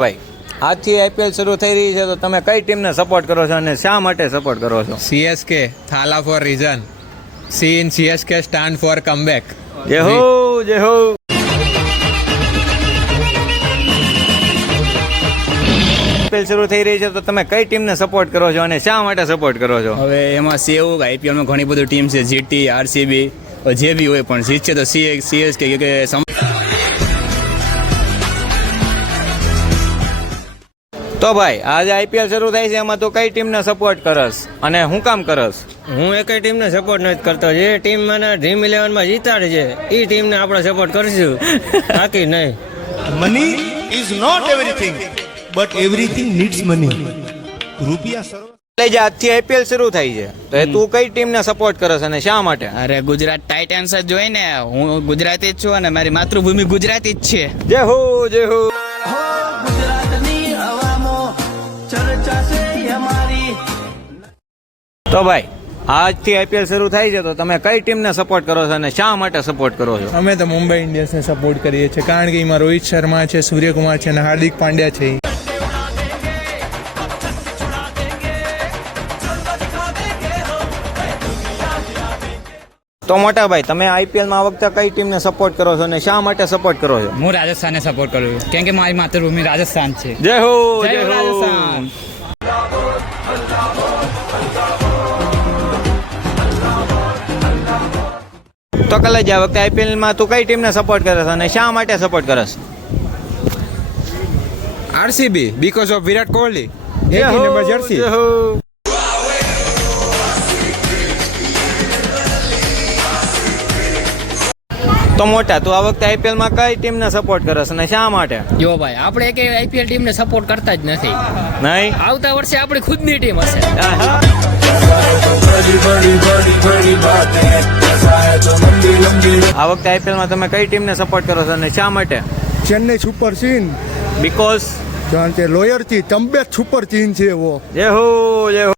ભાઈ આજથી આઈપીએલ શરૂ થઈ રહી છે તો તમે કઈ ટીમને સપોર્ટ કરો છો અને શા માટે સપોર્ટ કરો છો? CSK Thala for reason. C in CSK stand for comeback. જય હો જય હો. આઈપીએલ શરૂ થઈ રહી છે તો તમે કઈ ટીમને સપોર્ટ કરો છો અને શા માટે સપોર્ટ કરો છો? હવે એમાં છે એવું કે આઈપીએલમાં ઘણી બધી ટીમ છે, જીટી, આરસીબી, જે બી હોય, પણ જીતશે તો CSK કે તો ભાઈ આજે આઈપીએલ શરૂ થાય છે એમાં તો કઈ ટીમને સપોર્ટ કરસ અને હું કામ કરસ? હું એક ટીમને સપોર્ટ નથી કરતો. જે ટીમ મને ડ્રીમ 11 માં જીતાડે છે એ ટીમને આપણે સપોર્ટ કરશું, બાકી નહીં. Money is not everything, but everything needs money. રૂપિયા સર્વ. એટલે જે આજથી આઈપીએલ શરૂ થાય છે તો એ તું કઈ ટીમને સપોર્ટ કરસ અને શા માટે? અરે ગુજરાત ટાઇટન્સ જ જોઈ ને, હું ગુજરાતી જ છું અને મારી માતૃભૂમિ ગુજરાતી જ છે. જય હો જય હો. તો ભાઈ આજથી આઈપીએલ શરૂ થાય છે તો તમે કઈ ટીમને સપોર્ટ કરો છો અને શા માટે સપોર્ટ કરો છો? અમે તો મુંબઈ ઇન્ડિયન્સને સપોર્ટ કરીએ છીએ કારણ કે એમાં રોહિત શર્મા છે, સૂર્યકુમાર છે અને હાર્દિક પાંડ્યા છે. તો મોટા ભાઈ તમે આઈપીએલમાં આ વખતે કઈ ટીમને સપોર્ટ કરો છો અને શા માટે સપોર્ટ કરો છો? હું રાજસ્થાનને સપોર્ટ કરું છું કેમ કે મારી માતૃભૂમિ રાજસ્થાન છે. જય હો જય જય હો. રાજસ્થાન. તો કલેજ આ વખતે આઈપીએલમાં તું કઈ ટીમને સપોર્ટ કરે છે અને શા માટે support કરસ? RCB because of Virat Kohli. જય 18 હો, number jersey. જય હો. તો મોટા તું આ વખતે આઈપીએલમાં કઈ ટીમને સપોર્ટ કરસ અને શા માટે? જો ભાઈ આપણે એક આઈપીએલ ટીમને સપોર્ટ કરતા જ નથી. નહીં આવતા વર્ષે આપણી ખુદની ટીમ હશે. આહા. આ વખતે આઈપીએલમાં તમે કઈ ટીમને સપોર્ટ કરો છો અને શા માટે? चेन्नई सुपर किंग બીકોઝ जानते लॉयर थी तंबे सुपर किंग छे वो જય હો જય હો.